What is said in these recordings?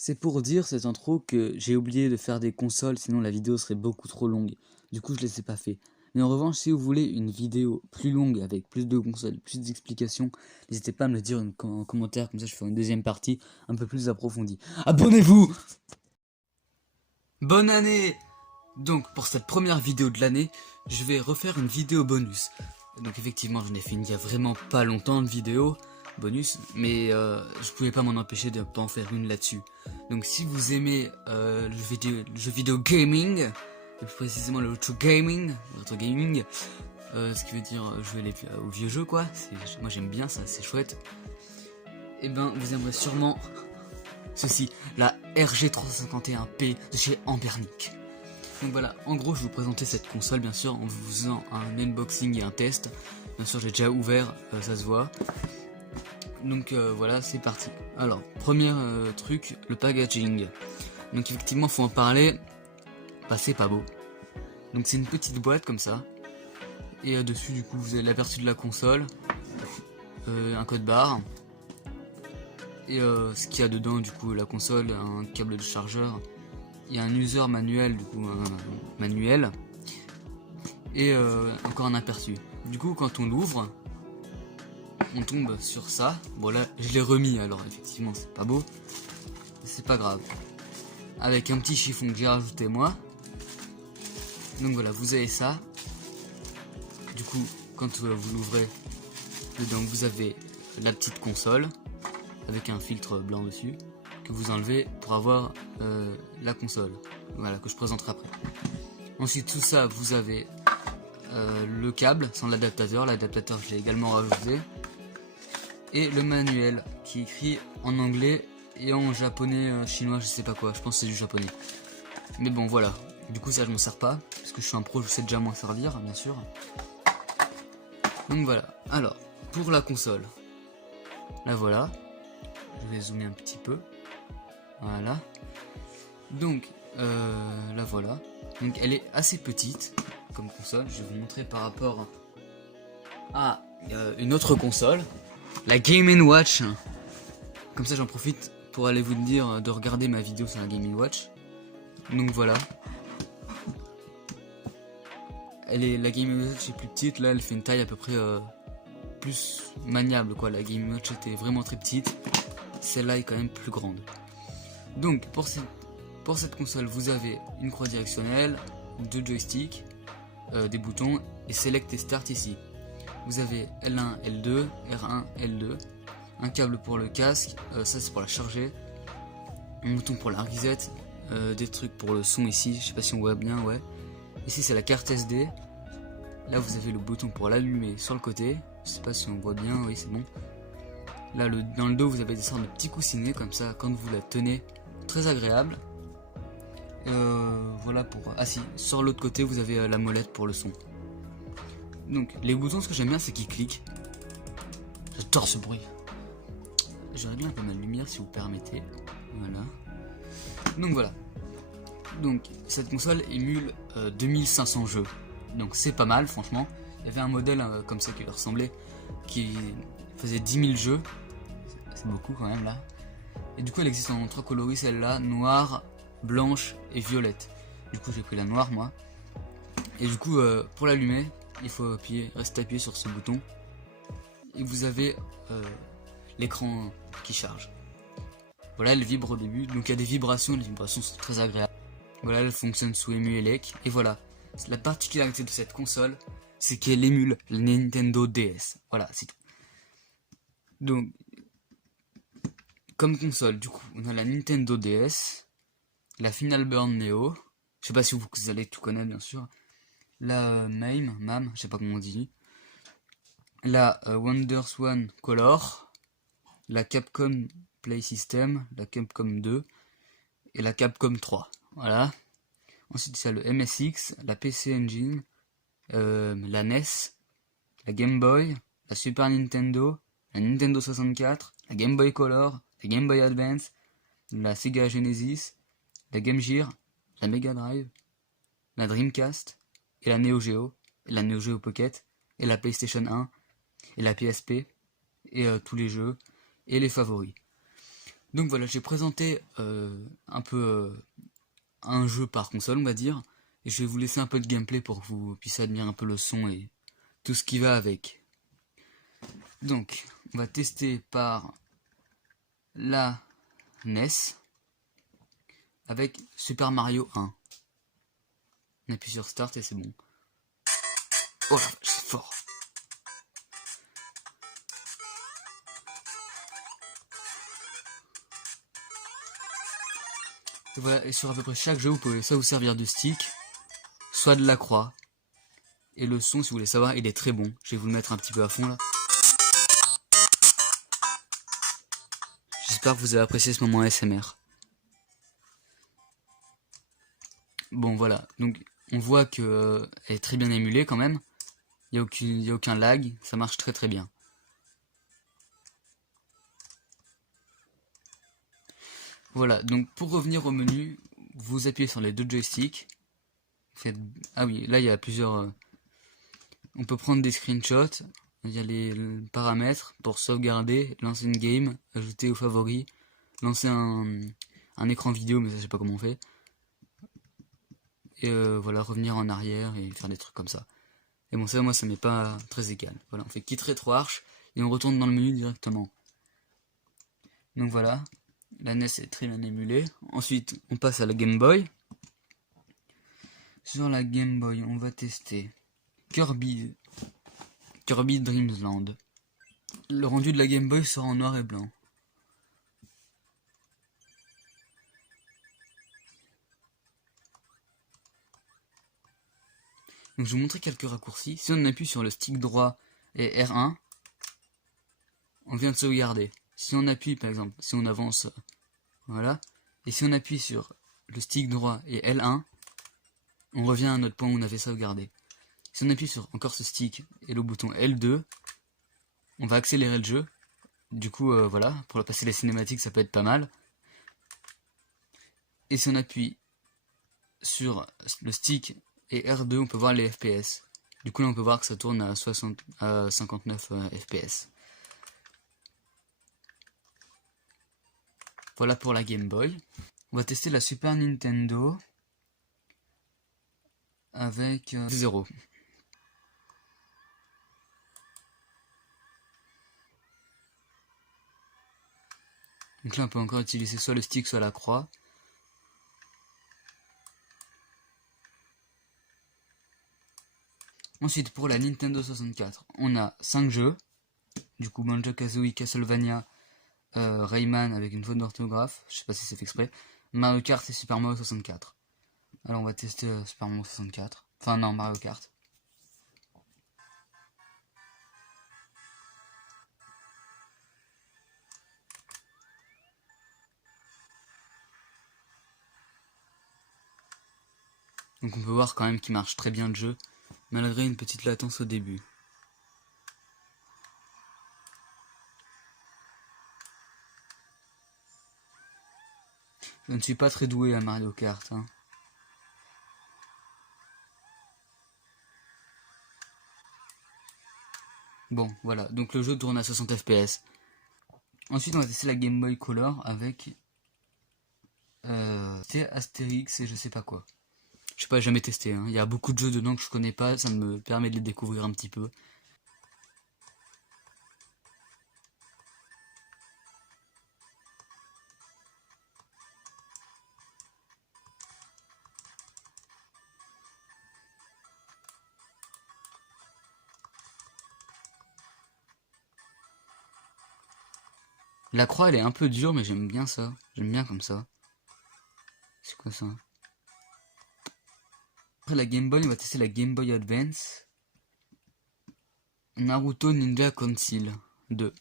C'est pour dire cette intro que j'ai oublié de faire des consoles, sinon la vidéo serait beaucoup trop longue. Du coup, je les ai pas fait. Mais en revanche, si vous voulez une vidéo plus longue avec plus de consoles, plus d'explications, n'hésitez pas à me le dire en commentaire, comme ça je ferai une deuxième partie un peu plus approfondie. Abonnez-vous! Bonne année! Donc, pour cette première vidéo de l'année, je vais refaire une vidéo bonus. Donc effectivement, j'en ai fait il y a vraiment pas longtemps de vidéo bonus, mais je pouvais pas m'en empêcher de pas en faire une là-dessus. Donc si vous aimez le jeu vidéo gaming, et plus précisément le retro gaming, ce qui veut dire jouer aux vieux jeux quoi, moi j'aime bien ça, c'est chouette. Et ben vous aimerez sûrement ceci, la RG351P de chez Ambernic. Donc voilà, en gros je vais vous présenter cette console bien sûr en vous faisant un unboxing et un test. Bien sûr j'ai déjà ouvert, ça se voit. Donc voilà, c'est parti. Alors, premier truc, le packaging. Donc effectivement, faut en parler. Bah c'est pas beau. Donc c'est une petite boîte comme ça. Et dessus du coup vous avez l'aperçu de la console, un code barre. Et ce qu'il y a dedans du coup la console, un câble de chargeur. Il y a un user manuel du coup, manuel. Et encore un aperçu. Du coup quand on l'ouvre, on tombe sur ça. Bon là je l'ai remis alors effectivement c'est pas beau. C'est pas grave. Avec un petit chiffon que j'ai rajouté moi. Donc voilà, vous avez ça. Du coup, quand vous l'ouvrez, dedans vous avez la petite console avec un filtre blanc dessus que vous enlevez pour avoir la console. Voilà, que je présenterai après. Ensuite, tout ça, vous avez le câble sans l'adaptateur. L'adaptateur, je l'ai également rajouté. Et le manuel qui est écrit en anglais et en japonais, chinois, je sais pas quoi. Je pense que c'est du japonais. Mais bon, voilà. Du coup, ça, je m'en sers pas. Parce que je suis un pro, je sais déjà m'en servir, bien sûr. Donc voilà. Alors, pour la console. La voilà. Je vais zoomer un petit peu. Voilà. Donc, la voilà. Donc, elle est assez petite comme console. Je vais vous montrer par rapport à une autre console. La Game & Watch. Comme ça, j'en profite pour aller vous dire de regarder ma vidéo sur la Game & Watch. Donc voilà. La Game & Watch est plus petite, là elle fait une taille à peu près plus maniable quoi. La Game & Watch était vraiment très petite, celle-là est quand même plus grande. Donc pour cette console vous avez une croix directionnelle, deux joysticks, des boutons et Select et Start ici. Vous avez L1, L2, R1, L2, un câble pour le casque, ça c'est pour la charger, un bouton pour la reset, des trucs pour le son ici, je sais pas si on voit bien, ouais. Ici c'est la carte SD. Là vous avez le bouton pour l'allumer sur le côté. Je sais pas si on voit bien, oui c'est bon. Là dans le dos vous avez des sortes de petits coussinets comme ça quand vous la tenez. Très agréable. Voilà pour... Ah si, sur l'autre côté vous avez la molette pour le son. Donc les boutons, ce que j'aime bien c'est qu'ils cliquent. J'adore ce bruit. Je réglé un peu ma lumière si vous permettez. Voilà. Donc voilà. Donc cette console émule 2500 jeux, donc c'est pas mal franchement. Il y avait un modèle comme ça qui lui ressemblait, qui faisait 10 000 jeux, c'est beaucoup quand même là. Et du coup elle existe en 3 coloris, celle-là, noire, blanche et violette. Du coup j'ai pris la noire moi. Et du coup pour l'allumer, il faut rester appuyé sur ce bouton. Et vous avez l'écran qui charge. Voilà, elle vibre au début, donc il y a des vibrations, les vibrations sont très agréables. Voilà, elle fonctionne sous EmuElec. Et voilà, la particularité de cette console, c'est qu'elle émule la Nintendo DS. Voilà, c'est tout. Donc, comme console, du coup, on a la Nintendo DS, la Final Burn Neo, je sais pas si vous allez tout connaître bien sûr, la MAME, je sais pas comment on dit, la WonderSwan Color, la Capcom Play System, la Capcom 2 et la Capcom 3. Voilà. Ensuite, il y a le MSX, la PC Engine, la NES, la Game Boy, la Super Nintendo, la Nintendo 64, la Game Boy Color, la Game Boy Advance, la Sega Genesis, la Game Gear, la Mega Drive, la Dreamcast, et la Neo Geo, et la Neo Geo Pocket, et la PlayStation 1, et la PSP, et tous les jeux, et les favoris. Donc voilà, j'ai présenté un peu un jeu par console, on va dire, et je vais vous laisser un peu de gameplay pour que vous puissiez admirer un peu le son et tout ce qui va avec. Donc, on va tester par la NES avec Super Mario 1. On appuie sur Start et c'est bon. Oh la vache, c'est fort. Et voilà, et sur à peu près chaque jeu, vous pouvez soit vous servir du stick, soit de la croix. Et le son, si vous voulez savoir, il est très bon. Je vais vous le mettre un petit peu à fond là. J'espère que vous avez apprécié ce moment ASMR. Bon voilà, donc on voit que elle est très bien émulée quand même. Il n'y a aucun lag, ça marche très très bien. Voilà, donc pour revenir au menu, vous appuyez sur les deux joysticks. Faites... Ah oui, là il y a plusieurs... On peut prendre des screenshots. Il y a les paramètres pour sauvegarder, lancer une game, ajouter aux favoris, lancer un écran vidéo, mais ça je sais pas comment on fait. Et voilà, revenir en arrière et faire des trucs comme ça. Et bon, ça, moi, ça m'est pas très égal. Voilà, on fait quitte rétro-arch et on retourne dans le menu directement. Donc voilà, la NES est très bien émulée. Ensuite, on passe à la Game Boy. Sur la Game Boy, on va tester Kirby Dream Land. Le rendu de la Game Boy sera en noir et blanc. Donc je vais vous montrer quelques raccourcis. Si on appuie sur le stick droit et R1, on vient de sauvegarder. Si on appuie par exemple, si on avance, voilà. Et si on appuie sur le stick droit et L1, on revient à notre point où on avait sauvegardé. Si on appuie sur encore ce stick et le bouton L2, on va accélérer le jeu. Du coup, voilà, pour passer les cinématiques, ça peut être pas mal. Et si on appuie sur le stick et R2, on peut voir les FPS. Du coup, là, on peut voir que ça tourne à 59 FPS. Voilà pour la Game Boy. On va tester la Super Nintendo avec 0. Donc là, on peut encore utiliser soit le stick, soit la croix. Ensuite, pour la Nintendo 64, on a 5 jeux. Du coup, Banjo-Kazooie, Castlevania, Rayman avec une faute d'orthographe, je sais pas si c'est fait exprès, Mario Kart et Super Mario 64. Alors on va tester Super Mario 64. Enfin non, Mario Kart. Donc on peut voir quand même qu'il marche très bien le jeu, malgré une petite latence au début. Je ne suis pas très doué à Mario Kart. Hein. Bon, voilà, donc le jeu tourne à 60 FPS. Ensuite, on va tester la Game Boy Color avec Astérix et je sais pas quoi. Je sais pas, jamais testé. Hein. Il y a beaucoup de jeux dedans que je connais pas, ça me permet de les découvrir un petit peu. La croix, elle est un peu dure, mais j'aime bien ça. J'aime bien comme ça. C'est quoi ça? Après la Game Boy, on va tester la Game Boy Advance. Naruto Ninja Council 2.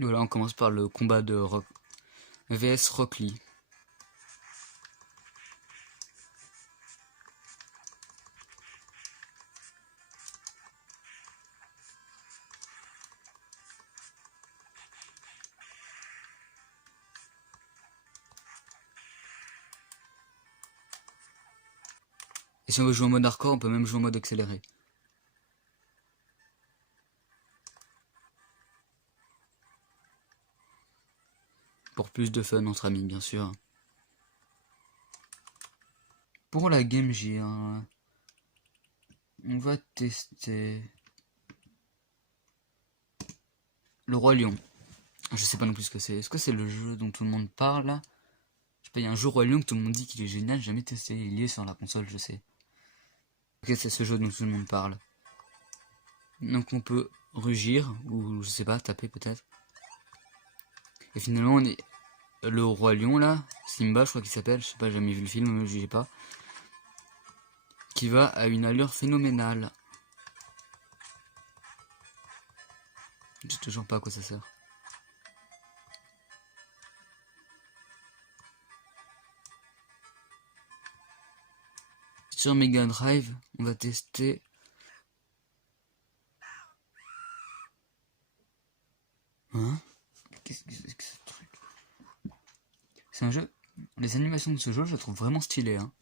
Voilà, on commence par le combat de Rock vs Rock Lee. Et si on veut jouer en mode hardcore, on peut même jouer en mode accéléré. pour plus de fun entre amis, bien sûr. Pour la Game Gear, on va tester le Roi Lion. Je sais pas non plus ce que c'est. Est-ce que c'est le jeu dont tout le monde parle là? Je sais pas, il y a un jeu Roi Lion que tout le monde dit qu'il est génial, j'ai jamais testé. Il est sur la console, je sais. Ok, c'est ce jeu dont tout le monde parle. Donc on peut rugir, ou je sais pas, taper peut-être. Et finalement on est le Roi Lion là, Simba je crois qu'il s'appelle, je sais pas, j'ai jamais vu le film, ne jugez pas. Qui va à une allure phénoménale. Je sais toujours pas à quoi ça sert. Sur Mega Drive, on va tester. Hein? Qu'est-ce que c'est que ce truc? C'est un jeu. Les animations de ce jeu, je les trouve vraiment stylées. Hein.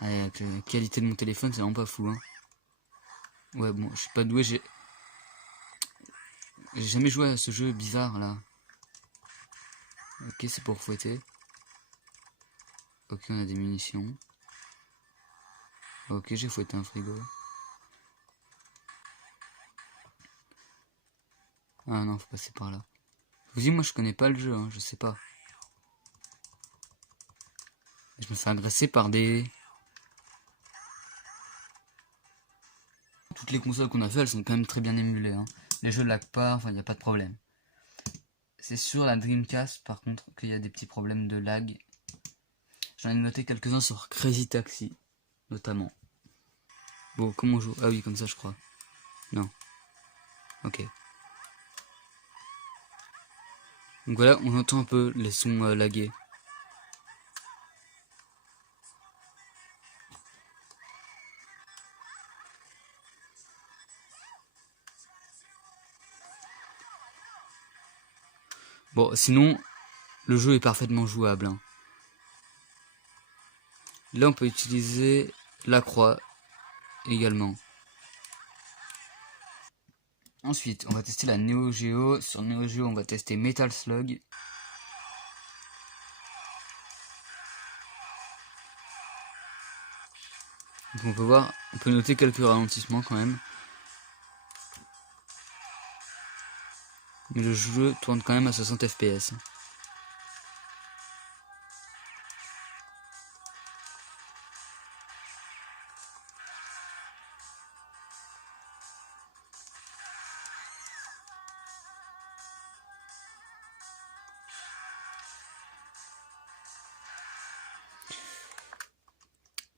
Avec la qualité de mon téléphone, c'est vraiment pas fou. Hein. Ouais, bon, je suis pas doué, j'ai jamais joué à ce jeu bizarre là. Ok, c'est pour fouetter. Ok, on a des munitions. Ok, j'ai fouetté un frigo. Ah non, faut passer par là. Je vous dis, moi je connais pas le jeu, hein, je sais pas. Je me fais agresser par des... Toutes les consoles qu'on a fait, elles sont quand même très bien émulées. Hein. Les jeux lag pas, enfin, il n'y a pas de problème. C'est sur la Dreamcast, par contre, qu'il y a des petits problèmes de lag. J'en ai noté quelques-uns sur Crazy Taxi, notamment. Bon, comment on joue? Ah oui, comme ça, je crois. Non. Ok. Donc voilà, on entend un peu les sons lagués. Bon, sinon, le jeu est parfaitement jouable. Hein. Là, on peut utiliser la croix également. Ensuite, on va tester la Neo Geo. Sur Neo Geo, on va tester Metal Slug. Donc on peut voir, on peut noter quelques ralentissements quand même. Mais le jeu tourne quand même à 60 fps.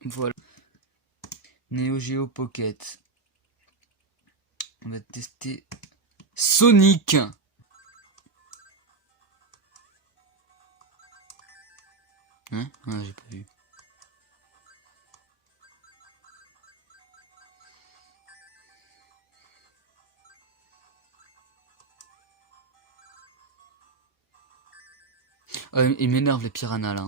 Voilà. Neo Geo Pocket. On va tester Sonic. Hein? Ah, j'ai pas vu. Il m'énerve les piranhas là.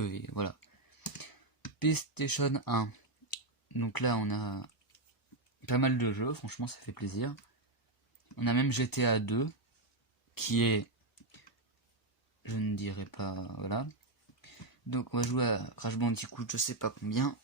Oui, voilà. PlayStation 1. Donc là, on a pas mal de jeux, franchement, ça fait plaisir. On a même GTA 2, qui est... Je ne dirais pas... Voilà. Donc on va jouer à Crash Bandicoot, je sais pas combien.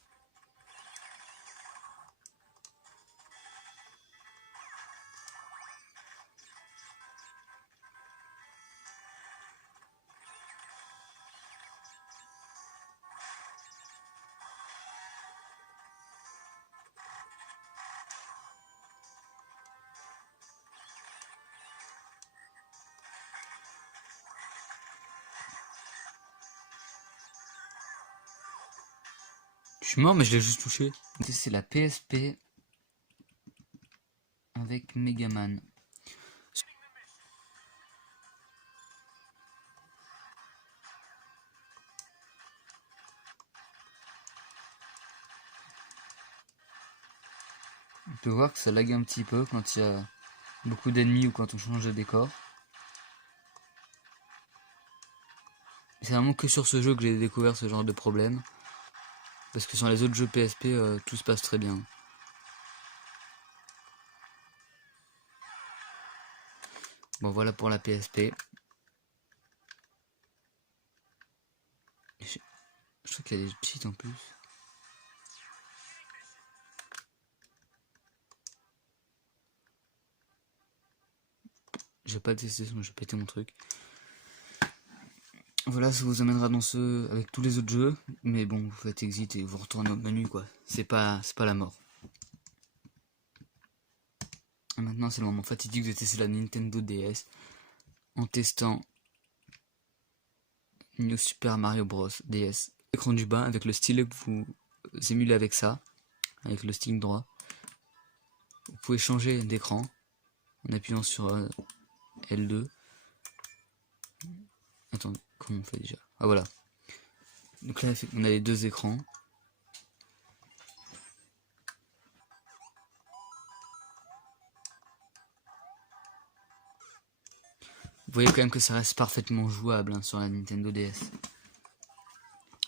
Je suis mort, mais je l'ai juste touché. C'est la PSP avec Megaman. On peut voir que ça lag un petit peu quand il y a beaucoup d'ennemis ou quand on change de décor. c'est vraiment que sur ce jeu que j'ai découvert ce genre de problème. Parce que sur les autres jeux PSP, tout se passe très bien. Bon, voilà pour la PSP. Je trouve qu'il y a des cheats en plus. Je vais pas le tester, sinon je vais péter mon truc. Voilà, ça vous amènera dans ce avec tous les autres jeux, mais bon, vous faites exit et vous retournez au menu quoi. C'est pas la mort. Et maintenant, c'est le moment fatidique de tester la Nintendo DS en testant New Super Mario Bros DS. Écran du bas avec le stylet que vous émulez avec ça, avec le stick droit. Vous pouvez changer d'écran en appuyant sur L2. Attends, comment on fait déjà? Ah voilà. Donc là, on a les deux écrans. Vous voyez quand même que ça reste parfaitement jouable hein, sur la Nintendo DS.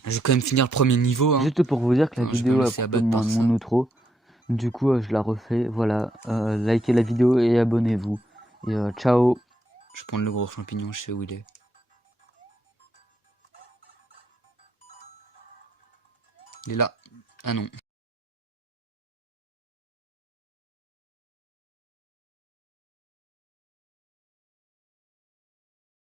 Je vais quand même finir le premier niveau. Hein. Juste pour vous dire que la vidéo a coupé mon outro. Du coup, je la refais. Voilà, likez la vidéo et abonnez-vous. Et ciao. Je vais prendre le gros champignon, je sais où il est. Il est là. Ah non.